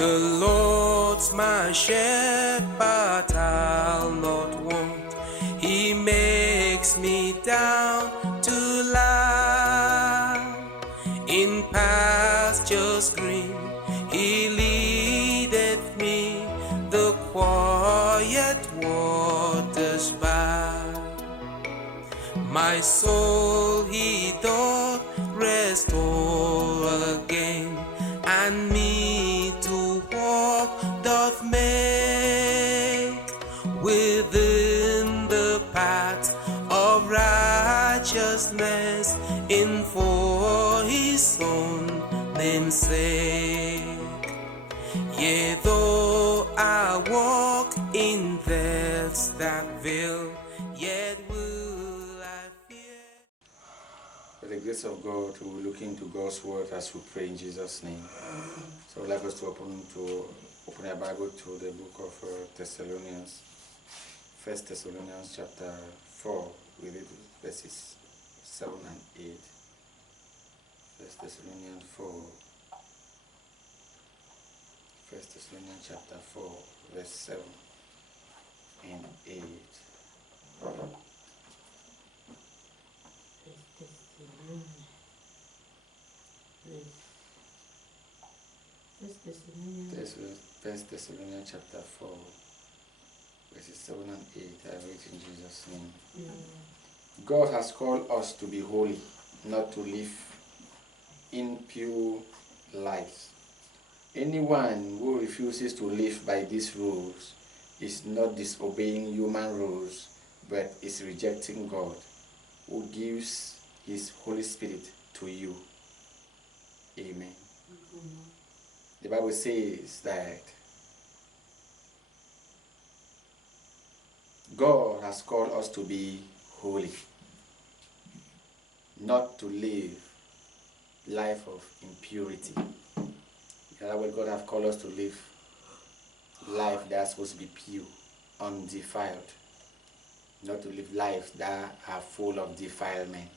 The Lord's my shepherd, I'll not want. He makes me down to lie in pastures green. He leadeth me the quiet waters by. My soul he doth restore again, and me to walk doth make within the path of righteousness, in for his own name's sake. Yea, though I walk in death's dark vale, yet will I fear. By the grace of God, we will look into God's word as we pray in Jesus' name. So I'd like us to open our Bible to the book of Thessalonians. 1 Thessalonians chapter 4, we read verses 7 and 8. 1 Thessalonians 4. 1 Thessalonians chapter 4, verse 7 and 8. First Thessalonians chapter 4, verses 7 and 8. I read in Jesus' name. God has called us to be holy, not to live impure lives. Anyone who refuses to live by these rules is not disobeying human rules, but is rejecting God, who gives his Holy Spirit to you. Amen. The Bible says that God has called us to be holy, not to live life of impurity. In other words, God has called us to live life that's supposed to be pure, undefiled, not to live lives that are full of defilement.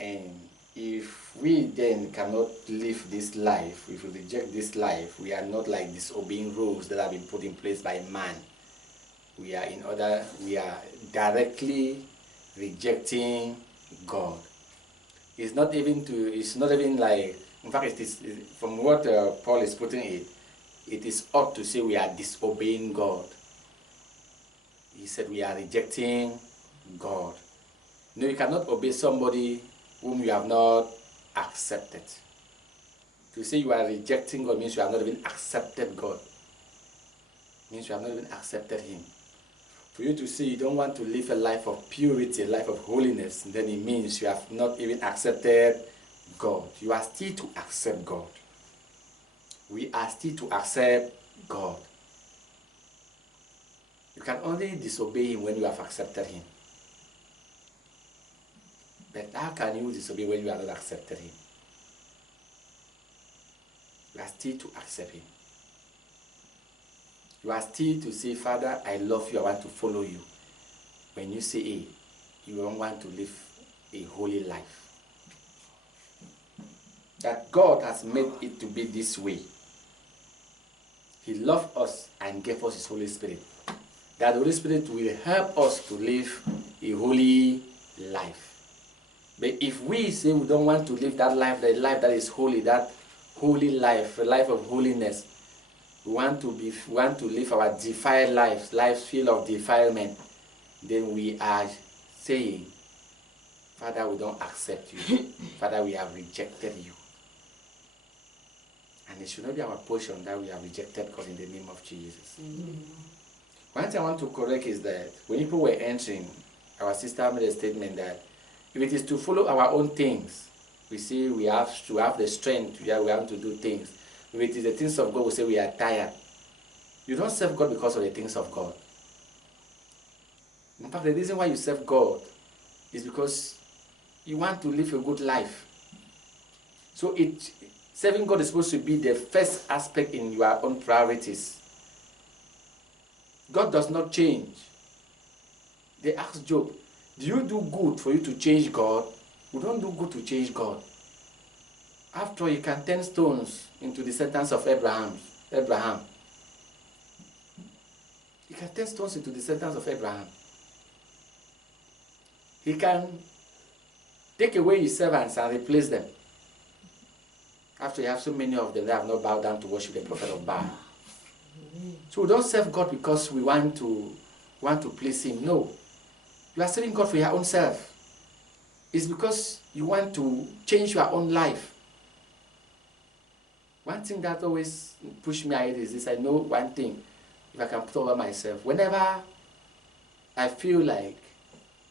And if we then cannot live this life, if we reject this life, we are not like disobeying rules that have been put in place by man. We are directly rejecting God. It's not even like, in fact, it is, from what Paul is putting it is ought to say we are disobeying God. He said we are rejecting God. No, you cannot obey somebody whom you have not accepted. To say you are rejecting God means you have not even accepted God. Means you have not even accepted him. For you to say you don't want to live a life of purity, a life of holiness, then it means you have not even accepted God. You are still to accept God. We are still to accept God. You can only disobey him when you have accepted him. But how can you disobey when you have not accepted him? You are still to accept him. You are still to say, Father, I love you, I want to follow you. When you say A, you don't want to live a holy life. That God has made it to be this way. He loved us and gave us his Holy Spirit. That the Holy Spirit will help us to live a holy life. But if we say we don't want to live that life, the life that is holy, that holy life, a life of holiness, we want to live our defiled lives filled of defilement, then we are saying, Father, we don't accept you. Father, we have rejected you. And it should not be our portion that we have rejected God in the name of Jesus. One thing I want to correct is that when people were entering, our sister made a statement that if it is to follow our own things, we say we have to have the strength, we want to do things. If it is the things of God, we say we are tired. You don't serve God because of the things of God. In fact, the reason why you serve God is because you want to live a good life. So serving God is supposed to be the first aspect in your own priorities. God does not change. They asked Job, do you do good for you to change God? We don't do good to change God. After all, you can turn stones into the sentence of Abraham. He can turn stones into the sentence of Abraham. He can take away his servants and replace them. After you have so many of them that have not bowed down to worship the prophet of Baal. So we don't serve God because we want to please him. No. You are serving God for your own self. It's because you want to change your own life. One thing that always pushes me ahead is this. I know one thing, if I can put over myself. Whenever I feel like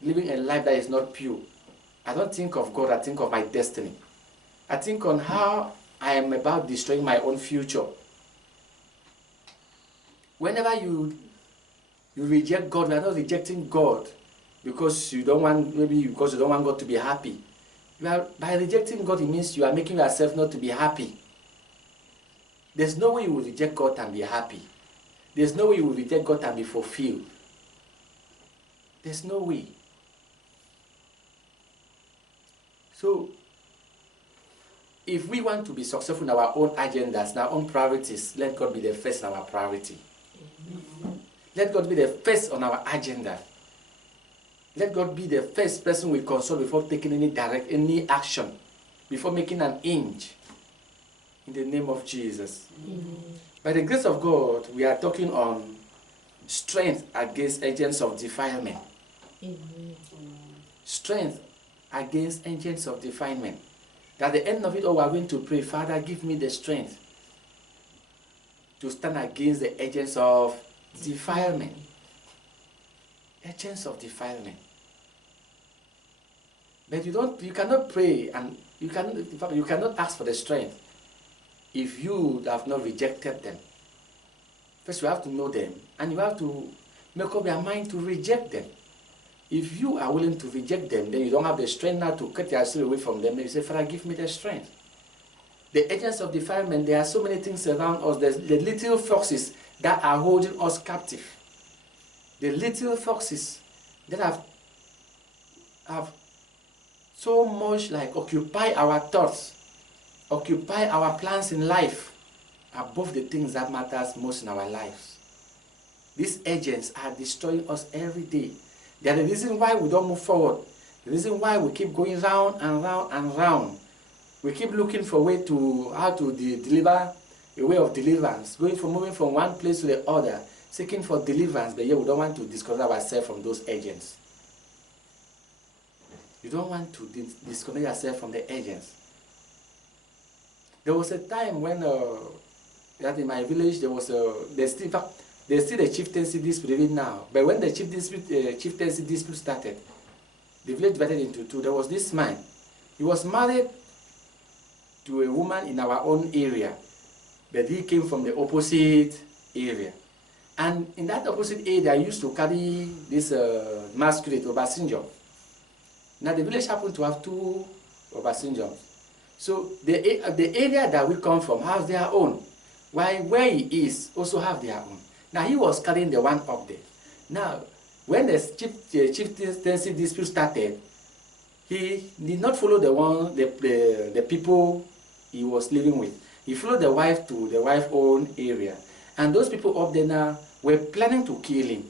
living a life that is not pure, I don't think of God, I think of my destiny. I think on how I am about destroying my own future. Whenever you reject God, you are not rejecting God because you don't want, maybe because you don't want God to be happy. By rejecting God, it means you are making yourself not to be happy. There's no way you will reject God and be happy. There's no way you will reject God and be fulfilled. There's no way. So, if we want to be successful in our own agendas, in our own priorities, let God be the first in our priority. Let God be the first on our agenda. Let God be the first person we consult before taking any action, before making an inch. In the name of Jesus. By the grace of God, we are talking on strength against agents of defilement. Strength against agents of defilement. At the end of it all, we are going to pray, Father, give me the strength to stand against the agents of defilement. Agents of defilement. But you cannot pray and you cannot ask for the strength if you have not rejected them. First, you have to know them, and you have to make up your mind to reject them. If you are willing to reject them, then you don't have the strength now to cut yourself away from them. Then you say, Father, give me the strength. The agents of defilement, there are so many things around us. There's the little foxes that are holding us captive. The little foxes that have so much like occupy our thoughts, occupy our plans in life above the things that matters most in our lives. These agents are destroying us every day. They are the reason why we don't move forward. The reason why we keep going round and round and round. We keep looking for a way to how to deliver a way of deliverance, moving from one place to the other, seeking for deliverance, but yet we don't want to disconnect ourselves from those agents. You don't want to disconnect yourself from the agents. There was a time when that in my village there was there's still a chieftaincy dispute even now. But when the chieftaincy dispute started, the village divided into two. There was this man. He was married to a woman in our own area, but he came from the opposite area. And in that opposite area, I used to carry this masquerade, Obasanjo. Now the village happened to have two Obasanjos. So the area that we come from has their own, while where he is also have their own. Now he was carrying the one up there. Now, when the chieftaincy dispute started, he did not follow the people he was living with. He followed the wife to the wife's own area. And those people up there now were planning to kill him.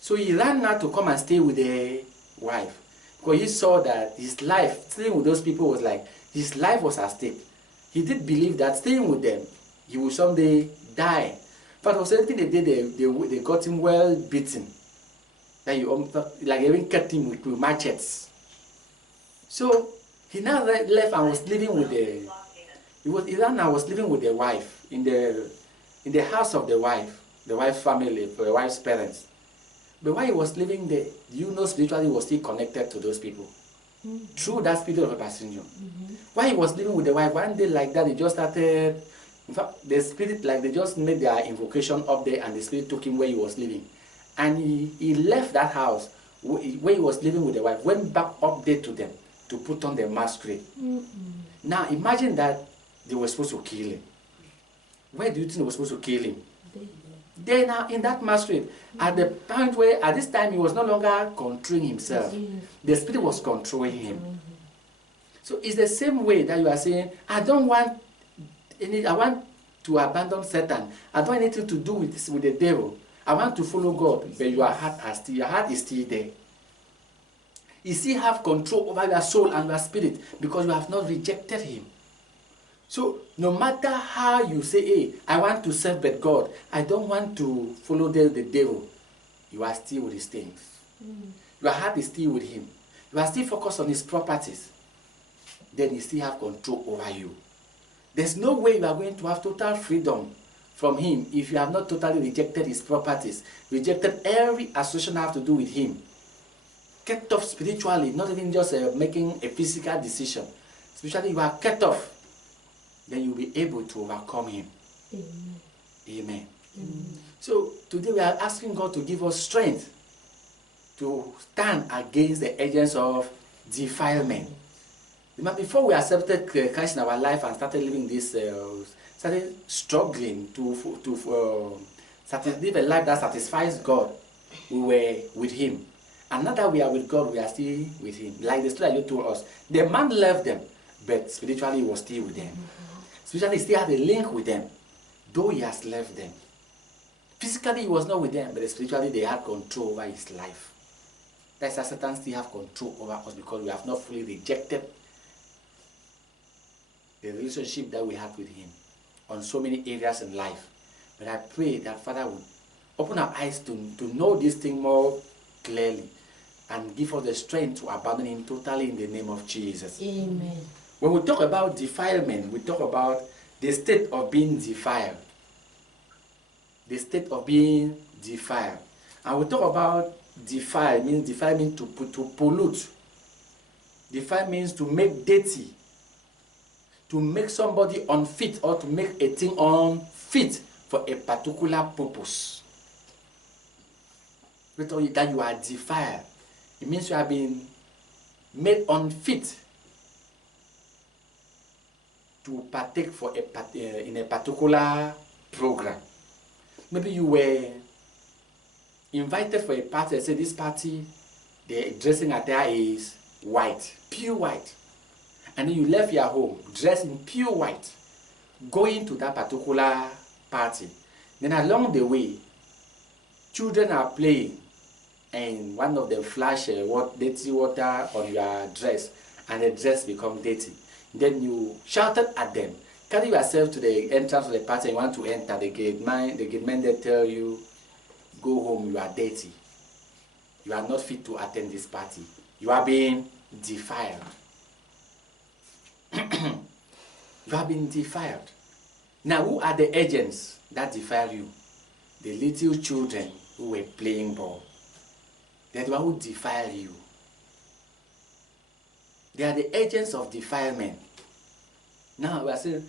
So he ran now to come and stay with the wife. Because he saw that his life, staying with those people was like, his life was at stake. He did believe that staying with them, he would someday die. But was anything they did, they got him well beaten. Like even cut him with machetes. So he now left and was living with he was living with the wife in the house of the wife's family, the wife's parents. But while he was living there, you know spiritually he was still connected to those people. Through that spirit of a passenger. While he was living with the wife, one day like that, he just started, in fact, the spirit, like they just made their invocation up there and the spirit took him where he was living. And he left that house where he was living with the wife, went back up there to them to put on the masquerade. Now imagine that they were supposed to kill him. Where do you think they were supposed to kill him? They now in that masquerade, at the point where at this time he was no longer controlling himself. The spirit was controlling him. So it's the same way that you are saying, I want to abandon Satan. I don't want anything to do with the devil. I want to follow God, but your heart is still there. You still have control over your soul and your spirit because you have not rejected him. So no matter how you say, hey, I want to serve but God, I don't want to follow the devil, you are still with his things. Your heart is still with him. You are still focused on his properties. Then he still have control over you. There's no way you are going to have total freedom from him if you have not totally rejected his properties, rejected every association have to do with him. Cut off spiritually, not even just making a physical decision. Spiritually, you are cut off. Then you'll be able to overcome him. Amen. Amen. Amen. So today we are asking God to give us strength to stand against the agents of defilement. Before we accepted Christ in our life and started living this, started struggling to live a life that satisfies God, we were with him. And now that we are with God, we are still with him. Like the story you told us, the man left them, but spiritually he was still with them. Spiritually he still had a link with them, though he has left them. Physically he was not with them, but spiritually they had control over his life. That's why Satan still have control over us because we have not fully rejected the relationship that we have with him on so many areas in life. But I pray that Father would open our eyes to know this thing more clearly and give us the strength to abandon him totally in the name of Jesus. Amen. When we talk about defilement, we talk about the state of being defiled. The state of being defiled. And we talk about defile means to pollute. Defile means to make dirty, to make somebody unfit or to make a thing unfit for a particular purpose. We tell you that you are defiled. It means you have been made unfit to partake in a particular program. Maybe you were invited for a party. Say this party, the dressing attire is white, pure white. And then you left your home dressed in pure white, going to that particular party. Then along the way, children are playing, and one of them flash dirty water on your dress, and the dress become dirty. Then you shouted at them, carry yourself to the entrance of the party. You want to enter. The gate man they tell you, go home. You are dirty. You are not fit to attend this party. You are being defiled. You have been defiled. Now, who are the agents that defile you? The little children who were playing ball. They're the one who defile you. They are the agents of defilement. Now we are saying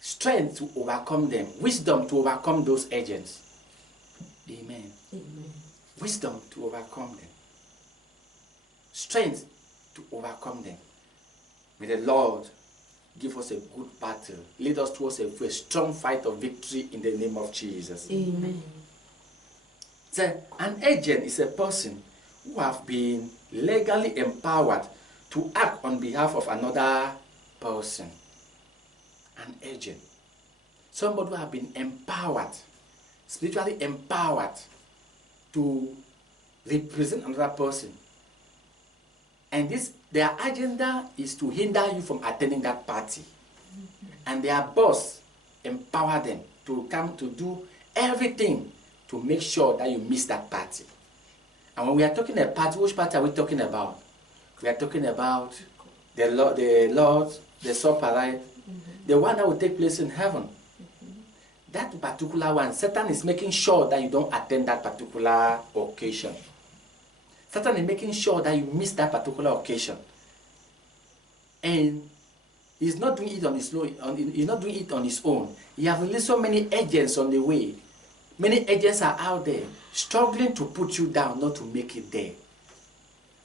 strength to overcome them, wisdom to overcome those agents. Amen. Amen. Wisdom to overcome them. Strength to overcome them. May the Lord give us a good battle. Lead us towards a strong fight of victory in the name of Jesus. Amen. So, an agent is a person who have been legally empowered to act on behalf of another person. An agent. Somebody who have been empowered, spiritually empowered to represent another person. And their agenda is to hinder you from attending that party. And their boss empower them to come to do everything to make sure that you miss that party. And when we are talking about party, which party are we talking about? We are talking about the supper, right? The one that will take place in heaven. That particular one, Satan is making sure that you don't attend that particular occasion. Satan is making sure that you miss that particular occasion. And he's not doing it on his own. He's not doing it on his own. He has released so many agents on the way. Many agents are out there struggling to put you down, not to make it there.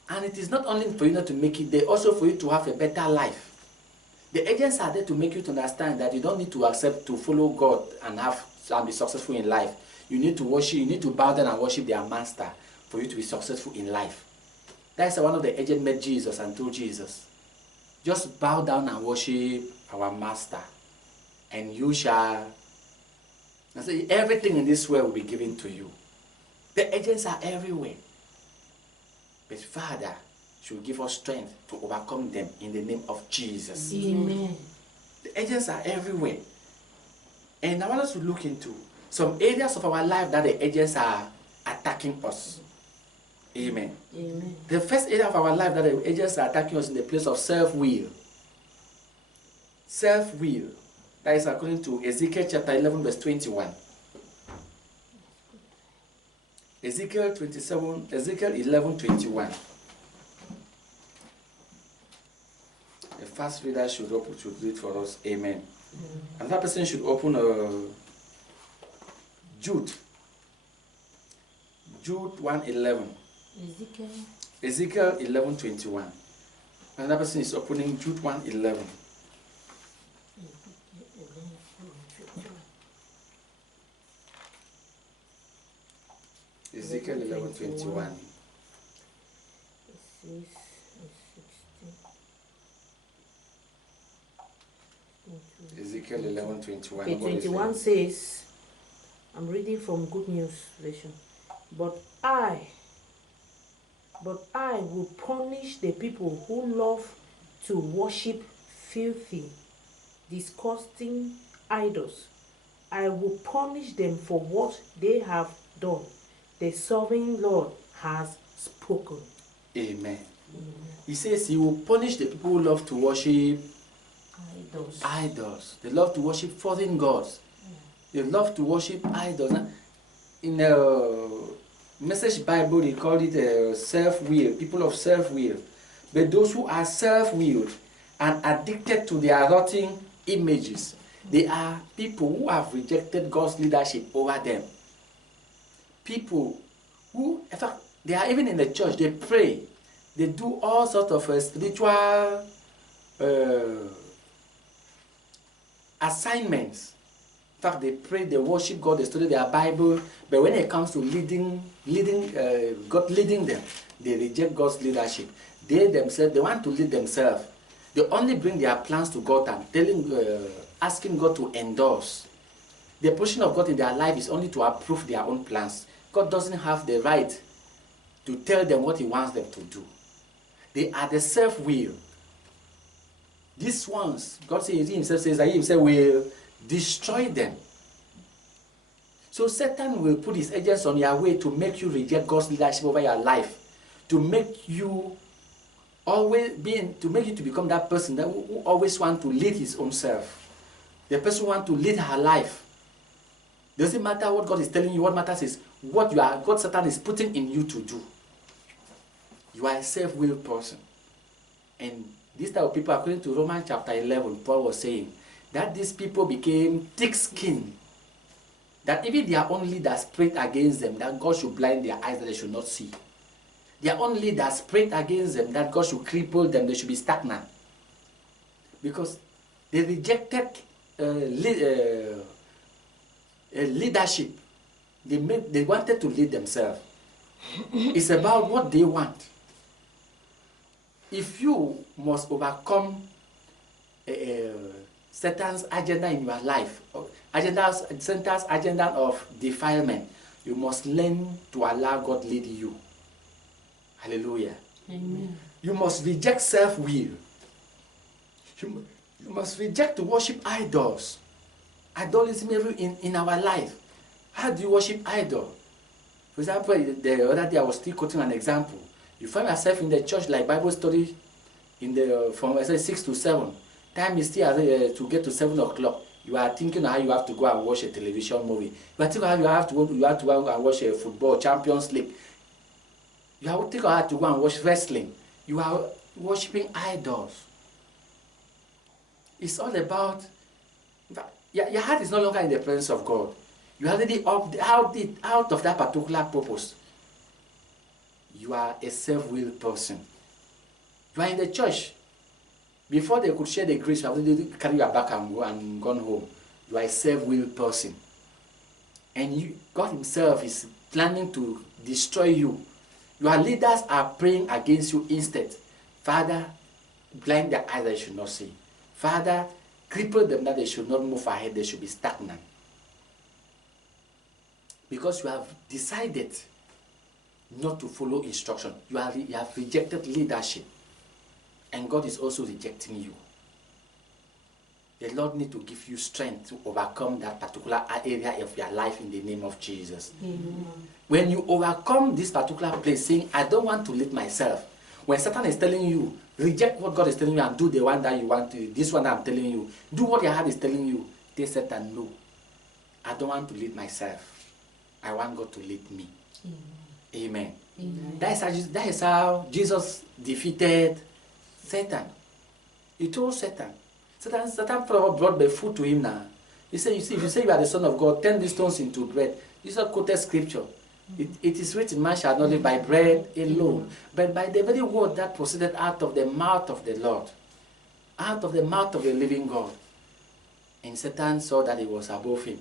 And it is not only for you not to make it there, also for you to have a better life. The agents are there to make you to understand that you don't need to accept to follow God and be successful in life. You need to worship, you need to bow down and worship their master for you to be successful in life. That's one of the agents met Jesus and told Jesus, Just bow down and worship our master, and you shall. I say, everything in this world will be given to you. The agents are everywhere. But Father should give us strength to overcome them in the name of Jesus. Amen. The agents are everywhere. And I want us to look into some areas of our life that the agents are attacking us. Amen. Amen. The first area of our life that the agents are attacking us in the place of self-will. Self-will. That is according to Ezekiel chapter 11 verse 21. Ezekiel 11 21. The first reader should read for us. Amen. Another person should open Jude 1:11. Ezekiel 11 21. Another person is opening Jude 1:11. Ezekiel 11 21. Ezekiel 11 21. Okay, 21 says, I'm reading from Good News version. But I will punish the people who love to worship filthy, disgusting idols. I will punish them for what they have done. The sovereign Lord has spoken. Amen. He says he will punish the people who love to worship idols. They love to worship foreign gods. They love to worship idols. In the Message Bible, they call it self-will, people of self-will. But those who are self-willed and addicted to their rotting images, they are people who have rejected God's leadership over them. People who, in fact, they are even in the church, they pray, they do all sorts of spiritual assignments. In fact, they pray, they worship God, they study their Bible, but when it comes to God leading them, they reject God's leadership. They themselves, they want to lead themselves. They only bring their plans to God and asking God to endorse. The position of God in their life is only to approve their own plans. God doesn't have the right to tell them what He wants them to do. They are the self-will. These ones, God says, He Himself will destroy them. So Satan will put his agents on your way to make you reject God's leadership over your life, to make you to become that person who always wants to lead his own self. The person who wants to lead her life. Doesn't matter what God is telling you. What matters is what God Satan is putting in you to do. You are a self-willed person. And these type of people, according to Romans chapter 11, Paul was saying that these people became thick-skinned. That even their own leaders prayed against them, that God should blind their eyes that they should not see. Their own leaders prayed against them, that God should cripple them, they should be stagnant. Because they rejected leadership. They wanted to lead themselves. It's about what they want. If you must overcome Satan's agenda in your life, Satan's agenda of defilement, you must learn to allow God lead you. Hallelujah. Amen. You must reject self-will. You must reject to worship idols. Idolism in our life. How do you worship idol? For example, the other day I was still quoting an example. You find yourself in the church like Bible study from 6 to 7. Time is still to get to 7 o'clock. You are thinking how you have to go and watch a television movie. You are thinking how you have to go and watch a football, Champions League. You are thinking how to go and watch wrestling. You are worshiping idols. It's all about, your heart is no longer in the presence of God. You are already out of that particular purpose. You are a self-willed person. You are in the church. Before they could share the grace, you have already carry your back and gone home. You are a self-willed person. And God Himself is planning to destroy you. Your leaders are praying against you instead. Father, blind their eyes that they should not see. Father, cripple them that they should not move ahead, they should be stagnant. Because you have decided not to follow instruction. You have rejected leadership. And God is also rejecting you. The Lord needs to give you strength to overcome that particular area of your life in the name of Jesus. Amen. When you overcome this particular place, saying, I don't want to lead myself. When Satan is telling you, reject what God is telling you and do the one that you want to, this one I'm telling you, do what your heart is telling you. Tell Satan, no, I don't want to lead myself. I want God to lead me. Amen. Amen. That is how Jesus defeated Satan. He told Satan brought the food to him now. He said, if you say you are the Son of God, turn these stones into bread. Jesus quoted scripture. It is written, man shall not live by bread alone, but by the very word that proceeded out of the mouth of the Lord, out of the mouth of the living God. And Satan saw that he was above him.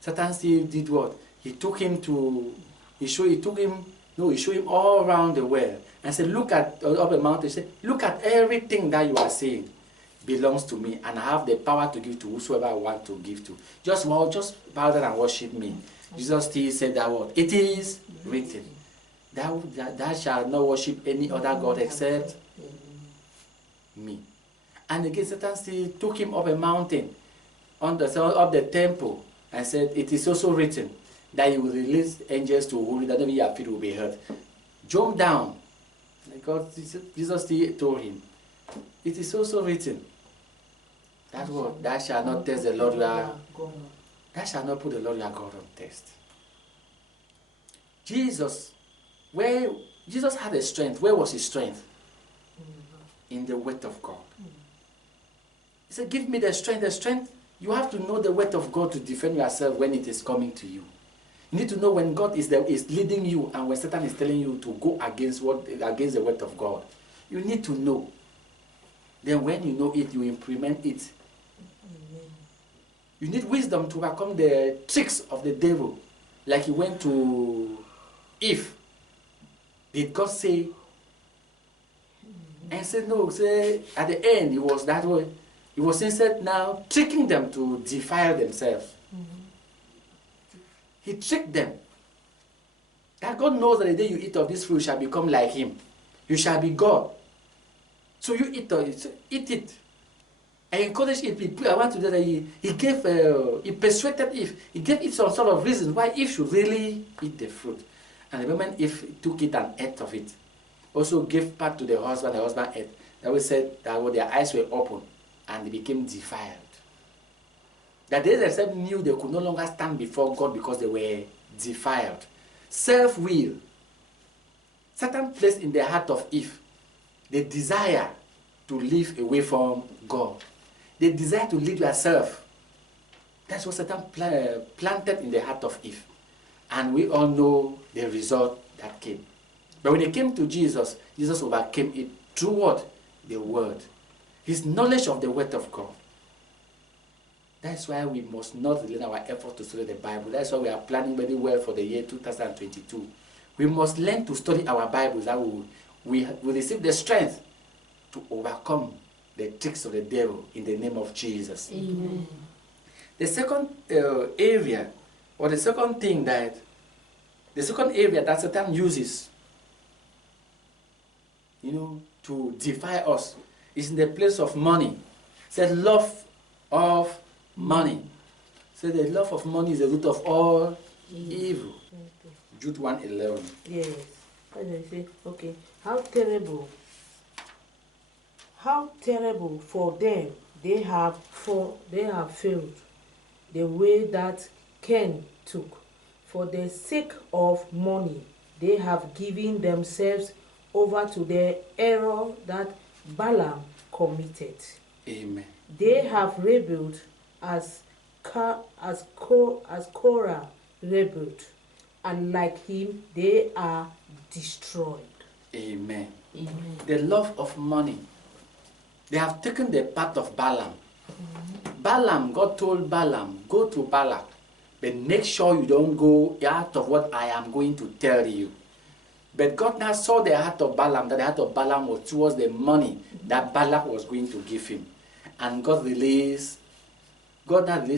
Satan still did what? He took him he showed him all around the world and said, look at up a mountain. He said, look at everything that you are seeing belongs to me, and I have the power to give to whosoever I want to give to. Just bow down and worship me. Jesus still said that word. It is written. Thou shalt not worship any other God except me. And again, Satan still took him up a mountain, up the temple, and said, it is also written that he will release angels to hold you, that your feet will be hurt. Jump down. Because Jesus still told him, it is also written, that word, thou shalt not test the Lord thou shalt not put the Lord your God on test. Jesus had a strength. Where was his strength? In the word of God. He said, give me the strength. The strength, you have to know the word of God to defend yourself when it is coming to you. You need to know when God is leading you and when Satan is telling you to go against the word of God. You need to know. Then when you know it, you implement it. You need wisdom to overcome the tricks of the devil. Like he went to Eve. Did God say? And said no. Say at the end, it was that way. He was instead now tricking them to defile themselves. He tricked them. That God knows that the day you eat of this fruit, you shall become like him. You shall be God. So you eat it. I encourage it. I want to do that. He persuaded Eve. He gave Eve some sort of reason why Eve should really eat the fruit. And the moment Eve took it and ate of it, also gave part to the husband ate. That we said that their eyes were open and they became defiled. That they themselves knew they could no longer stand before God because they were defiled. Self-will. Satan placed in the heart of Eve the desire to live away from God. The desire to lead yourself. That's what Satan planted in the heart of Eve. And we all know the result that came. But when it came to Jesus, Jesus overcame it through what? The Word. His knowledge of the Word of God. That's why we must not delay our effort to study the Bible. That's why we are planning very well for the year 2022. We must learn to study our Bibles. That we receive the strength to overcome the tricks of the devil in the name of Jesus. Amen. The second area, or the second area that Satan uses, to defy us, is in the place of money. Said love of money. So the love of money is the root of all evil. Jude 1:11. Yes. And I say, okay, how terrible for them they have failed the way that Cain took. For the sake of money, they have given themselves over to the error that Balaam committed. Amen. They have rebelled as Korah rebelled, and like him, they are destroyed. Amen. Amen. The love of money. They have taken the path of Balaam. Balaam, God told Balaam, go to Balak, but make sure you don't go out of what I am going to tell you. But God now saw the heart of Balaam, that the heart of Balaam was towards the money, that Balak was going to give him. And God had released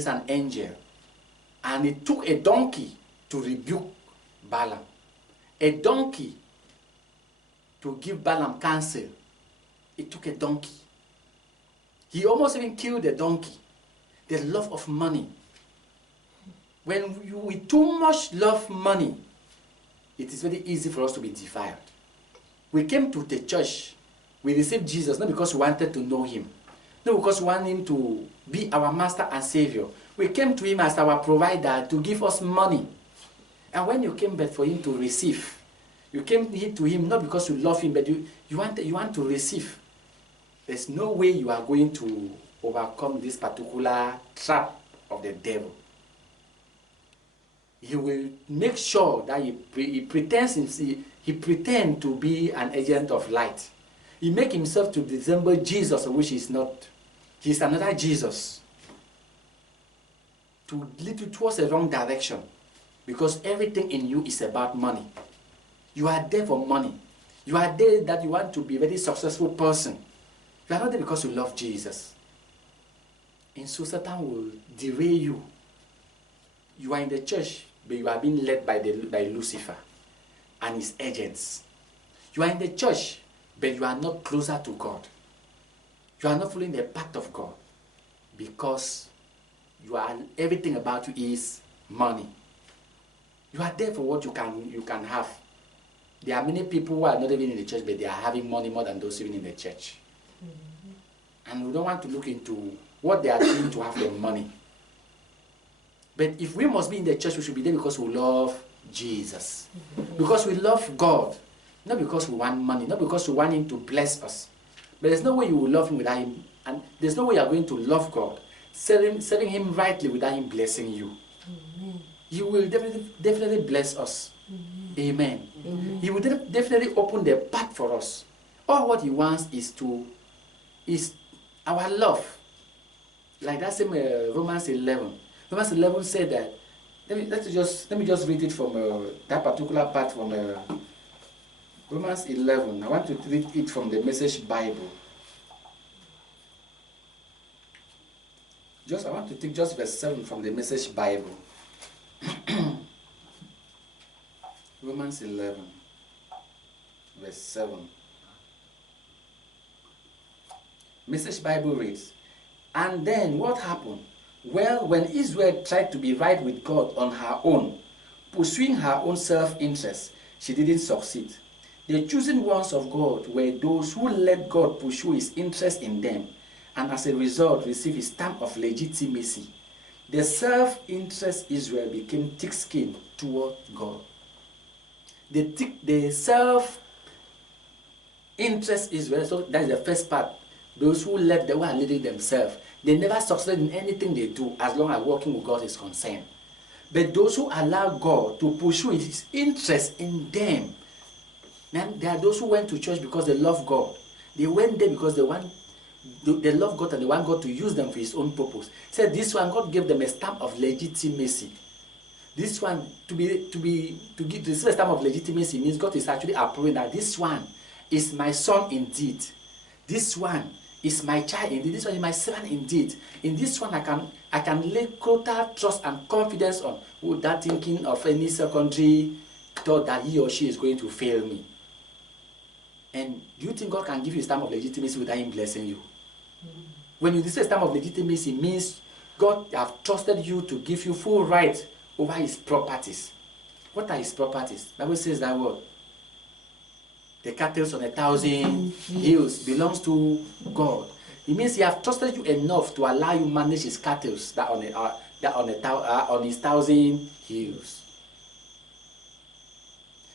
an angel, and it took a donkey to rebuke Balaam. A donkey to give Balaam counsel. It took a donkey. He almost even killed the donkey. The love of money. When you with too much love money, it is very easy for us to be defiled. We came to the church. We received Jesus not because we wanted to know him, not because we want him to be our master and savior. We came to him as our provider to give us money. And when you came back for him to receive, you came to him not because you love him, but you want to receive. There's no way you are going to overcome this particular trap of the devil. He will make sure that he pretends to be an agent of light. He make himself to resemble Jesus, which is not. He's another Jesus. To lead you towards the wrong direction. Because everything in you is about money. You are there for money. You are there that you want to be a very successful person. You are not there because you love Jesus. And so Satan will derail you. You are in the church, but you are being led by Lucifer and his agents. You are in the church, but you are not closer to God. You are not following the path of God because everything about you is money. You are there for what you can have. There are many people who are not even in the church, but they are having money more than those even in the church. And we don't want to look into what they are doing to have the money. But if we must be in the church, we should be there because we love Jesus. Because we love God. Not because we want money, not because we want him to bless us. But there's no way you will love him without him. And there's no way you are going to love God, serving him rightly without him blessing you. Amen. He will definitely bless us. Amen. Amen. He will definitely open the path for us. All what he wants is our love. Like that same Romans 11. Romans 11 said that. Let me just read it from that particular part from Romans 11. I want to read it from the Message Bible. I want to take just verse 7 from the Message Bible. Romans 11, verse 7. Message Bible reads, and then what happened? Well, when Israel tried to be right with God on her own, pursuing her own self-interest, she didn't succeed. The chosen ones of God were those who let God pursue his interest in them, and as a result received his stamp of legitimacy. The self-interest Israel became thick-skinned toward God. The self-interest Israel, so that is the first part. Those who are leading themselves, they never succeed in anything they do as long as working with God is concerned. But those who allow God to pursue his interest in them, man, there are those who went to church because they love God. They went there because they love God and they want God to use them for his own purpose. Said this one, God gave them a stamp of legitimacy. This one, to receive a stamp of legitimacy means God is actually approving that this one is my son indeed. This one is my child indeed. This one is my servant indeed. In this one, I can lay total trust and confidence on, without thinking of any secondary thought that he or she is going to fail me. And do you think God can give you a stamp of legitimacy without him blessing you? When you receive a stamp of legitimacy, it means God has trusted you to give you full right over his properties. What are his properties? The Bible says that word. The cattle on 1,000 hills belongs to God. It means he has trusted you enough to allow you manage his cattle on his 1,000 hills.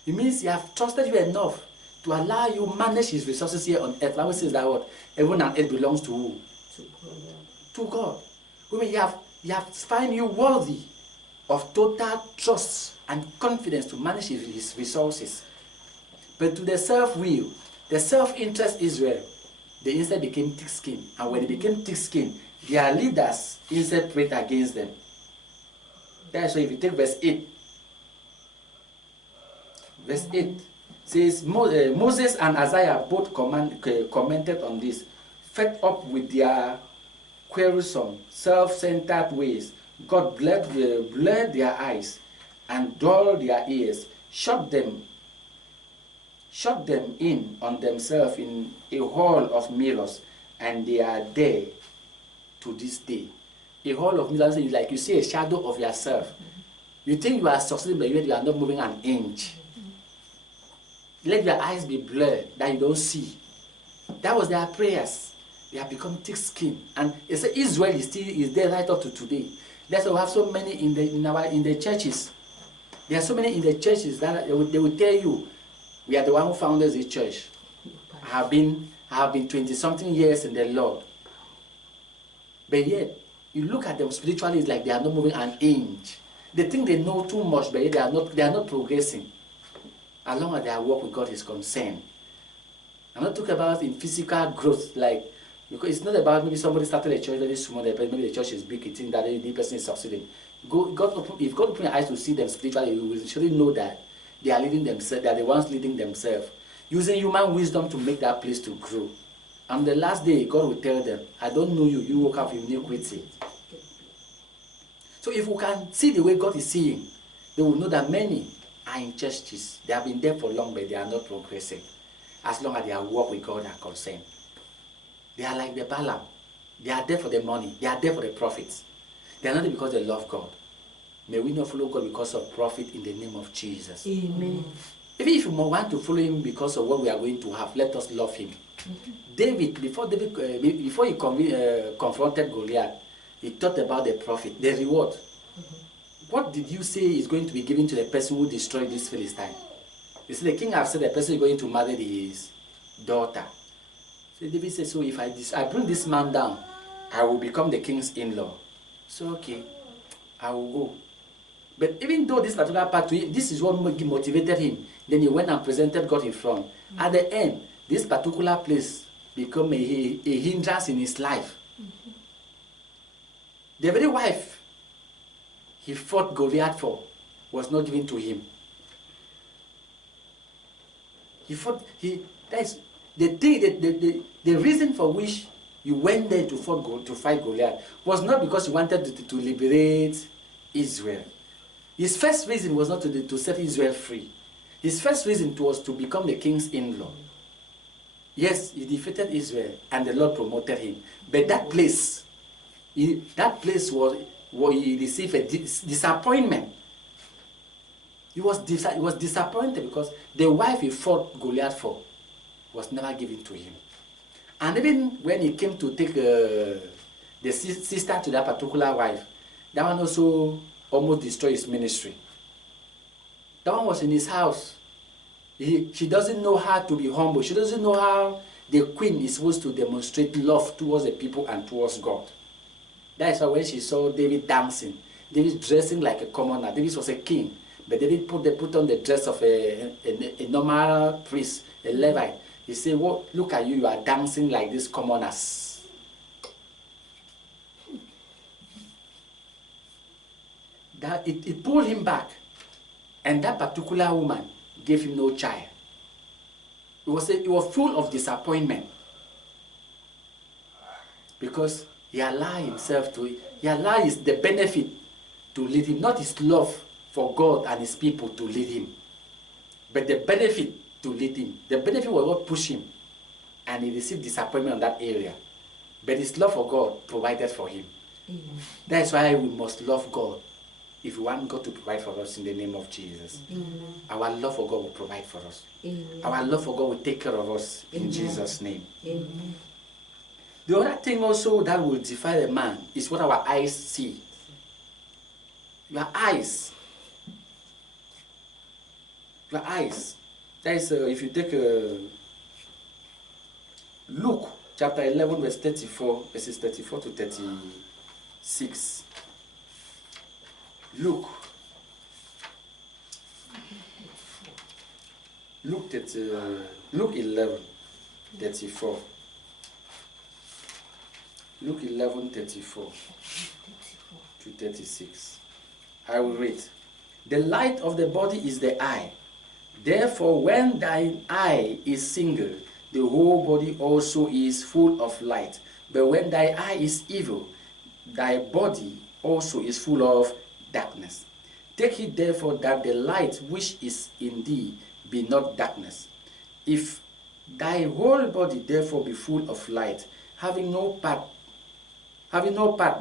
It means he has trusted you enough to allow you manage his resources here on earth. The Bible says that word. Heaven and earth belongs to who? To God. I mean, he has found you worthy of total trust and confidence to manage his resources. But to the self-will, the self-interest Israel, they instead became thick-skinned. And when they became thick-skinned, their leaders instead prayed against them. That's why if you take verse 8, Says Moses and Isaiah both commented on this, fed up with their quarrelsome, self-centered ways. God blurred their eyes and dulled their ears, shut them in on themselves in a hall of mirrors, and they are there to this day. A hall of mirrors is like you see a shadow of yourself. You think you are succeeding, but yet you are not moving an inch. Let your eyes be blurred that you don't see. That was their prayers. They have become thick-skinned, and it's Israel is there right up to today. That's why we have so many in the churches. There are so many in the churches that they will tell you, we are the one who founded the church. I have been 20-something years in the Lord. But yet, you look at them spiritually, it's like they are not moving an inch. They think they know too much, but yet they are not progressing. As long as their work with God is concerned. I'm not talking about in physical growth, like, because it's not about maybe somebody started a church very small, maybe the church is big, you think that the person is succeeding. If God open your eyes to see them spiritually, you will surely know that they are leading themselves, they are the ones leading themselves, using human wisdom to make that place to grow. And the last day, God will tell them, I don't know you, you woke up in iniquity. So if we can see the way God is seeing, they will know that many are in churches. They have been there for long, but they are not progressing. As long as their work with God are concerned. They are like the Balaam. They are there for the money. They are there for the profits. They are not there because they love God. May we not follow God because of profit in the name of Jesus. Amen. Even if you want to follow him because of what we are going to have, let us love him. David, before he confronted Goliath, he thought about the profit, the reward. What did you say is going to be given to the person who destroyed this Philistine? You see, the king has said the person is going to marry his daughter. So David said, so if I bring this man down, I will become the king's in-law. So okay, I will go. But even though this particular part, this is what motivated him, then he went and presented God in front. At the end, this particular place became a hindrance in his life. The very wife he fought Goliath for was not given to him. That's the reason for which you went there to fight Goliath was not because you wanted to liberate Israel. His first reason was not to set Israel free. His first reason was to become the king's in-law. Yes, he defeated Israel and the Lord promoted him. But that place was where he received a disappointment. He was disappointed because the wife he fought Goliath for was never given to him. And even when he came to take the sister to that particular wife, that one also almost destroyed his ministry. That one was in his house. She doesn't know how to be humble. She doesn't know how the queen is supposed to demonstrate love towards the people and towards God. That is why when she saw David dancing, David dressing like a commoner. David was a king, but David put on the dress of a normal priest, a Levite. He said, well, look at you, you are dancing like these commoners. That it pulled him back. And that particular woman gave him no child. It was full of disappointment. Because he allowed the benefit to lead him, not his love for God and his people to lead him, but the benefit to lead him. The benefit was what pushed him, and he received disappointment on that area. But his love for God provided for him. That's why we must love God if we want God to provide for us in the name of Jesus. Our love for God will provide for us. Our love for God will take care of us in Jesus' name. The other thing also that will define a man is what our eyes see. Your eyes. Your eyes. That is, if you take Luke chapter 11, verse 34, verses 34 to 36. Luke 11, 34. Luke 11, 34 to 36. I will read. The light of the body is the eye. Therefore, when thine eye is single, the whole body also is full of light. But when thy eye is evil, thy body also is full of darkness. Take heed therefore that the light which is in thee be not darkness. If thy whole body therefore be full of light, having no part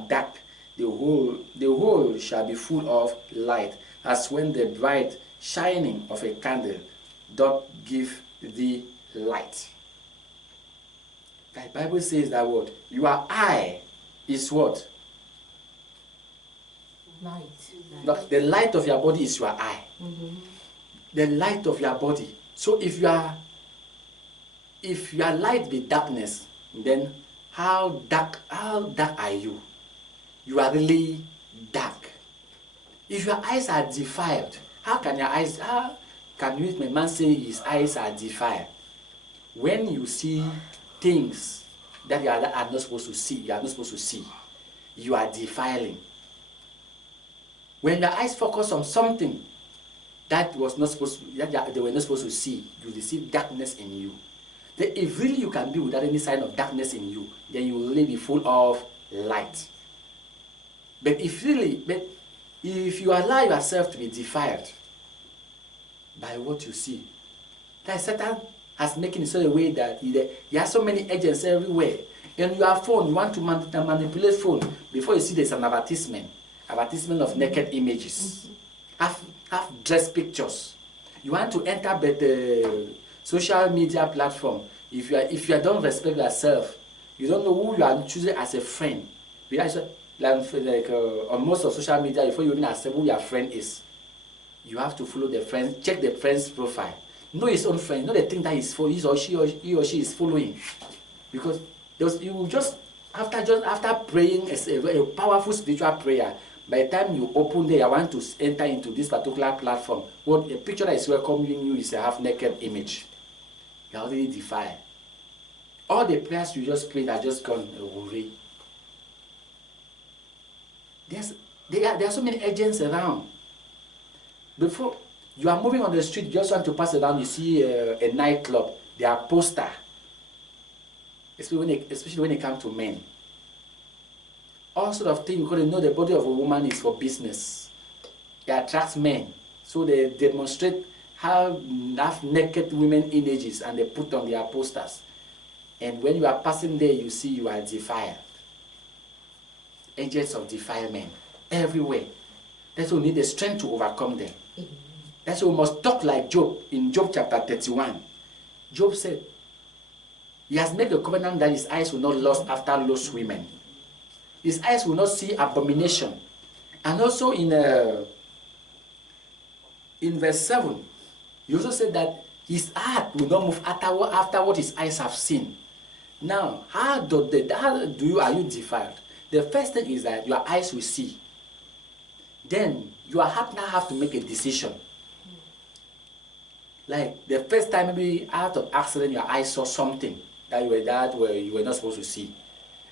dark, the whole shall be full of light, as when the bright shining of a candle doth give thee light. The Bible says that what? Your eye is what? Light. The light of your body is your eye. Mm-hmm. The light of your body. So if your light be darkness, then how dark are you? You are really dark. If your eyes are defiled, how can a man say his eyes are defiled? When you see things that you are not supposed to see, you are defiling. When your eyes focus on something that they were not supposed to see, you receive darkness in you. Then if really you can be without any sign of darkness in you, then you will really be full of light. But if you allow yourself to be defiled by what you see, that Satan has making it such a way that there are so many agents everywhere. And your phone, you want to manipulate phone before you see there's an advertisement of naked images, half dressed pictures. You want to enter the social media platform. If you don't respect yourself, you don't know who you are choosing as a friend. On most of social media, before you even accept who your friend is, you have to follow the friend, check the friend's profile, know his own friend, know the thing that he or she is following, because you just after praying a powerful spiritual prayer. By the time you open there, I want to enter into this particular platform. What a picture that is welcoming you is a half-naked image. You are already defiled. All the prayers you just prayed are just gone away. There are so many agents around. Before you are moving on the street, you just want to pass around, you see a nightclub. There are posters, especially when it comes to men. All sort of things, because they know the body of a woman is for business. It attracts men. So they demonstrate how naked women images and they put on their posters. And when you are passing there, you see you are defiled. Agents of defilement everywhere. That's why we need the strength to overcome them. That's why we must talk like Job in Job chapter 31. Job said, he has made a covenant that his eyes will not lust after lost women. His eyes will not see abomination. And also in verse 7, he also said that his heart will not move after what his eyes have seen. Now, are you defiled? The first thing is that your eyes will see. Then your heart now have to make a decision. Like the first time, maybe out of accident, your eyes saw something that you were not supposed to see.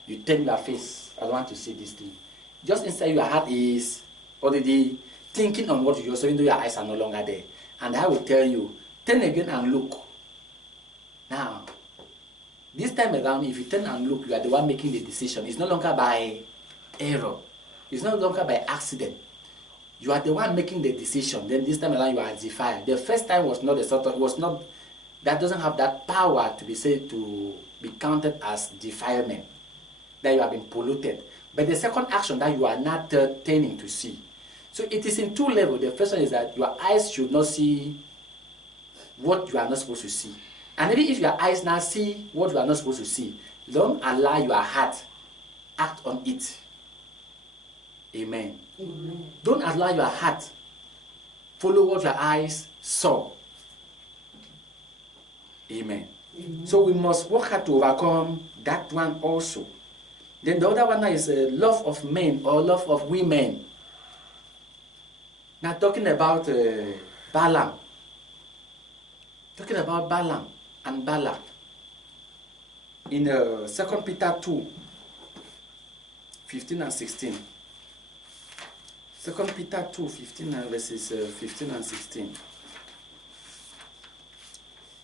You turn your face, I don't want to see this thing. Just inside your heart is already thinking on what you saw, even though your eyes are no longer there. And I will tell you, turn again and look. Now, this time around, if you turn and look, you are the one making the decision. It's no longer by error. It's no longer by accident. You are the one making the decision. Then this time around, you are defiled. The first time was not that doesn't have that power to be said to be counted as defilement, that you have been polluted. But the second action that you are not turning to see. So it is in two levels. The first one is that your eyes should not see what you are not supposed to see. And maybe if your eyes now see what you are not supposed to see, don't allow your heart act on it. Amen. Amen. Don't allow your heart follow what your eyes saw. Amen. Amen. So we must work hard to overcome that one also. Then the other one is love of men or love of women. Now talking about Balaam. Talking about Balaam and Balak. In 2 Peter 2, 15 and 16. 2 Peter 2, 15 and verses 15 and 16.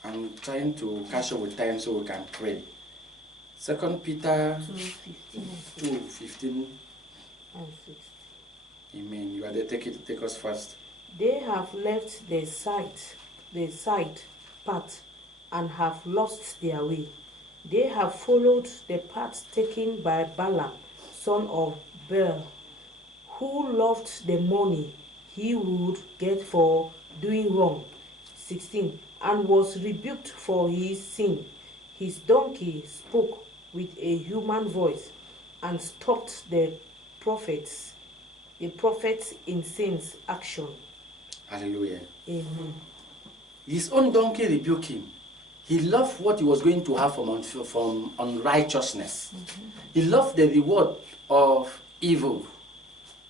I'm trying to catch up with time so we can pray. 2 Peter 2:15 and 16. Amen. You are there. Take us first. They have left the side path and have lost their way. They have followed the path taken by Balaam, son of Beor, who loved the money he would get for doing wrong. 16. And was rebuked for his sin. His donkey spoke with a human voice and stopped the prophets in sin's action. Hallelujah. Amen. His own donkey rebuked him. He loved what he was going to have from unrighteousness. He loved the reward of evil,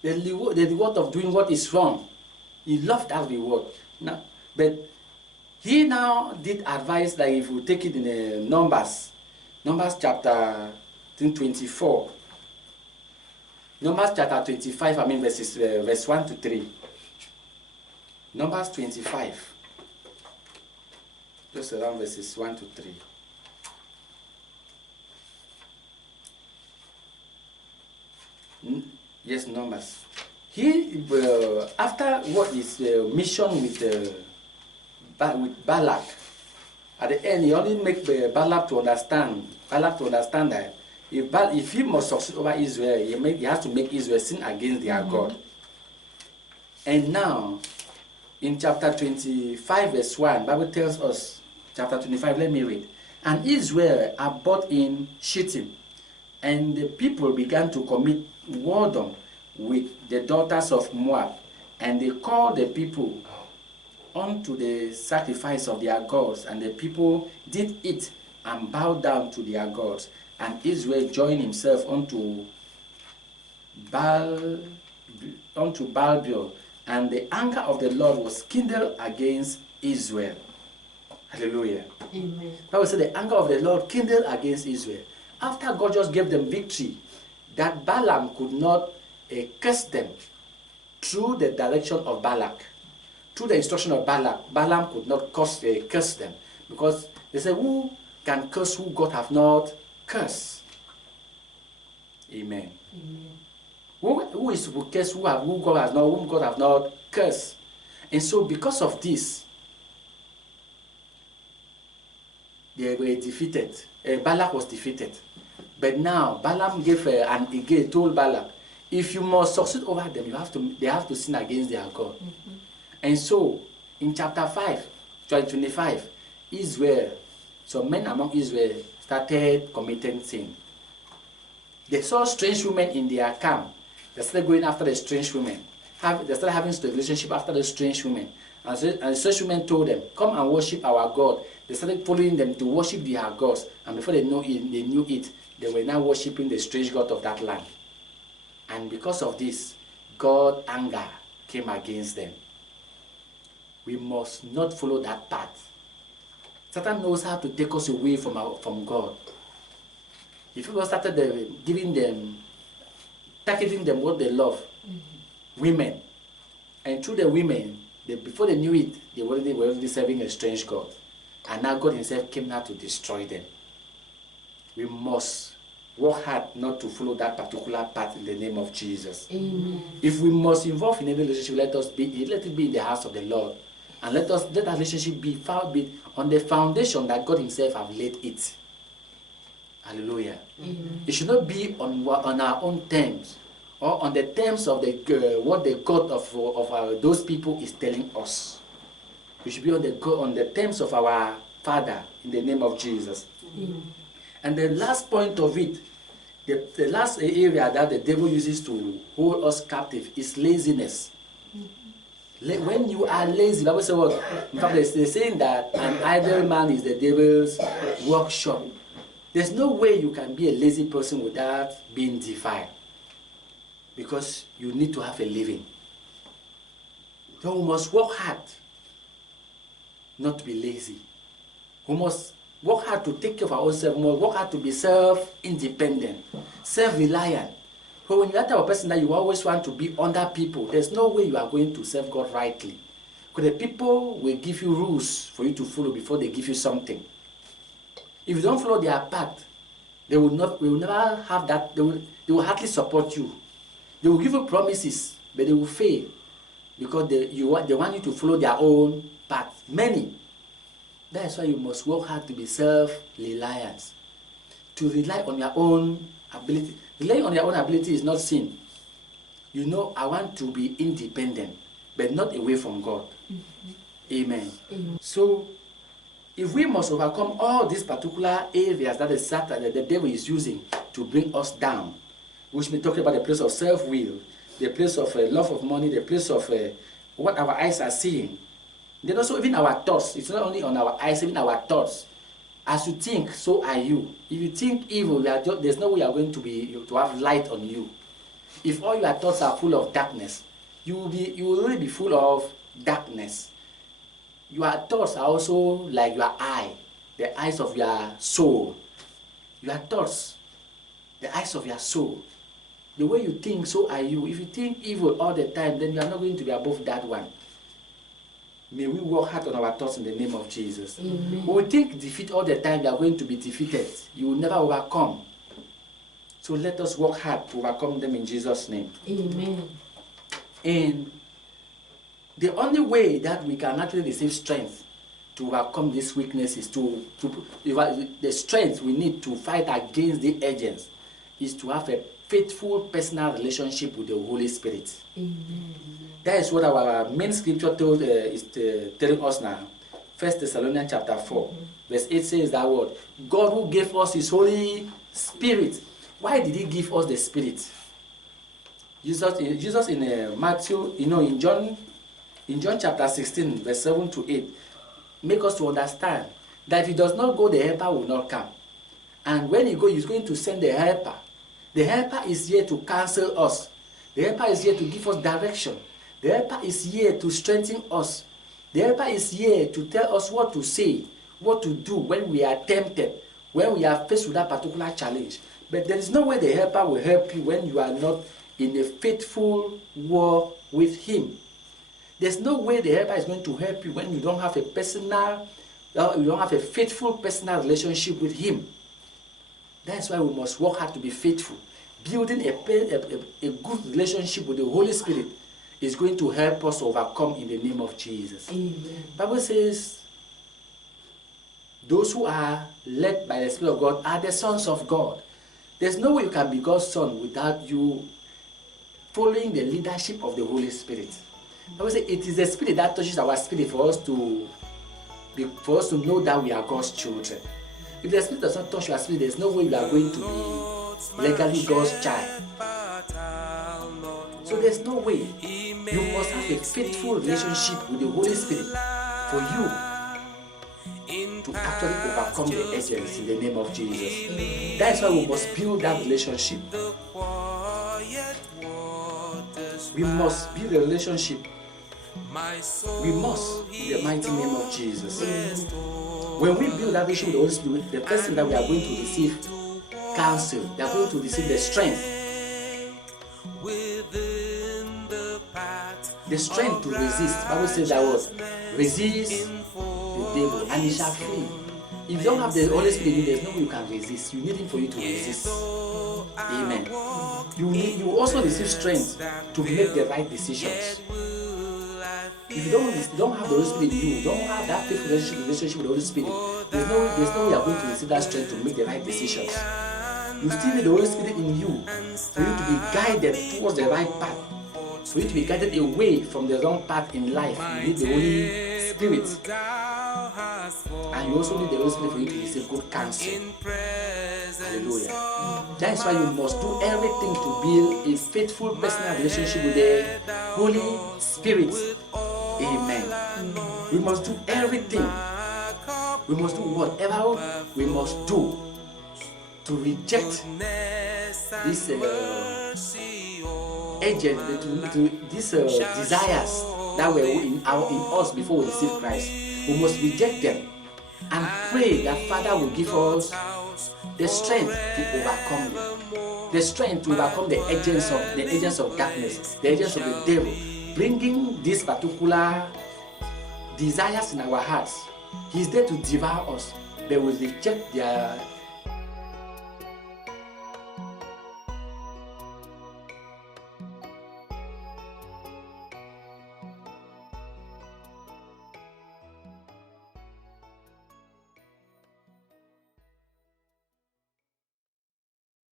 the reward of doing what is wrong. He loved that reward. Now, but he now did advise that if we take it in Numbers chapter 24, Numbers chapter 25, verse 1 to 3. Numbers 25. Just around verses 1 to 3. Yes, Numbers. He, after what is the mission with Balak, at the end, he only make Balak to understand that if he must succeed over Israel, he has to make Israel sin against their God. And now, in chapter 25, verse 1, Bible tells us, chapter 25, let me read. And Israel abode in Shittim, and the people began to commit whoredom with the daughters of Moab, and they called the people unto the sacrifice of their gods, and the people did eat and bow down to their gods. And Israel joined himself unto Baalbeor, and the anger of the Lord was kindled against Israel. Hallelujah. Amen. Bible said the anger of the Lord kindled against Israel. After God just gave them victory, that Balaam could not curse them through the direction of Balak. Through the instruction of Balak, Balaam could not curse them, because they said, who can curse who God have not cursed? Amen. Amen. Who is to curse whom God have not cursed? And so because of this, they were defeated. Balak was defeated. But now Balaam gave told Balak, if you must succeed over them, they have to sin against their God. And so in chapter 5, 25, some men among Israel started committing sin. They saw strange women in their camp. They started going after the strange women. They started having a relationship after the strange women. And the strange women told them, come and worship our God. They started following them to worship their gods. And before they knew it, they were now worshiping the strange god of that land. And because of this, God's anger came against them. We must not follow that path. Satan knows how to take us away from God. If people started targeting them what they love, women, and through the women, before they knew it, they were already serving a strange god. And now God himself came now to destroy them. We must work hard not to follow that particular path in the name of Jesus. Amen. If we must involve in any relationship, let it be in the house of the Lord. And let that relationship be on the foundation that God himself have laid it. Hallelujah. Amen. It should not be on our own terms, or on the terms of what the God of those people is telling us. We should be on the terms of our Father in the name of Jesus. Amen. And the last point of it, the last area that the devil uses to hold us captive is laziness. When you are lazy, the Bible says, well, in fact, they're saying that an idle man is the devil's workshop. There's no way you can be a lazy person without being defiled, because you need to have a living. So we must work hard not to be lazy. We must work hard to take care of our own self. We must work hard to be self-independent, self-reliant. But when you're that type of person that you always want to be under people, there's no way you are going to serve God rightly. Because the people will give you rules for you to follow before they give you something. If you don't follow their path, they will never have that. They will hardly support you. They will give you promises, but they will fail because they want you to follow their own path. Many. That's why you must work hard to be self-reliant, to rely on your own ability. Relying on your own ability is not sin. You know, I want to be independent, but not away from God. Amen. So, if we must overcome all these particular areas that the devil is using to bring us down, which we talk about the place of self-will, the place of love of money, the place of what our eyes are seeing, then also even our thoughts. It's not only on our eyes, even our thoughts. As you think, so are you. If you think evil, there's no way you are going to have light on you. If all your thoughts are full of darkness, you will really be full of darkness. Your thoughts are also like your eye, the eyes of your soul. Your thoughts, the eyes of your soul. The way you think, so are you. If you think evil all the time, then you are not going to be above that one. May we work hard on our thoughts in the name of Jesus. Amen. When we think defeat all the time, you are going to be defeated. You will never overcome. So let us work hard to overcome them in Jesus' name. Amen. And the only way that we can actually receive strength to overcome these weaknesses, the strength we need to fight against the agents, is to have a faithful personal relationship with the Holy Spirit. Amen. That is what our main scripture is telling us now. 1 Thessalonians chapter 4, verse 8 says that word. God who gave us His Holy Spirit. Why did He give us the Spirit? Jesus in Matthew, in John chapter 16, verse 7 to 8, make us to understand that if He does not go, the helper will not come. And when He goes, He's going to send the helper. The helper is here to counsel us. The helper is here to give us direction. The helper is here to strengthen us. The helper is here to tell us what to say, what to do when we are tempted, when we are faced with that particular challenge. But there is no way the helper will help you when you are not in a faithful walk with Him. There's no way the helper is going to help you when you don't have a faithful personal relationship with Him. That's why we must work hard to be faithful. Building a good relationship with the Holy Spirit is going to help us overcome in the name of Jesus. Amen. The Bible says, those who are led by the Spirit of God are the sons of God. There's no way you can be God's son without you following the leadership of the Holy Spirit. The Bible says it is the Spirit that touches our spirit for us to know that we are God's children. If the Spirit does not touch your spirit, there's no way you are going to be legally God's child. So there's no way. You must have a faithful relationship with the Holy Spirit for you to actually overcome the agents in the name of Jesus. That's why we must build that relationship. We must build a relationship. We must, in the mighty name of Jesus. When we build that relationship with the Holy Spirit, the first thing that we are going to receive counsel, we are going to receive the strength. The strength to resist. The Bible says that was resist the devil and he shall flee. If you don't have the Holy Spirit, there's no way you can resist. You need Him for you to resist. Amen. You also receive strength to make the right decisions. If you don't have the Holy Spirit in you, don't have that faithful relationship with the Holy Spirit, there's no way you are going to receive that strength to make the right decisions. You still need the Holy Spirit in you for you to be guided towards the right path. For you to be guided away from the wrong path in life, you need the Holy Spirit. And you also need the Holy Spirit for you to receive good counsel. Hallelujah. That's why you must do everything to build a faithful personal relationship with the Holy Spirit. Amen. We must do everything. We must do whatever we must do to reject this agent, to these desires that were in us before we received Christ. We must reject them and pray that Father will give us the strength to overcome them, the strength to overcome the agents of darkness, the agents of the devil, bringing this particular desires in our hearts. He's there to devour us, but we reject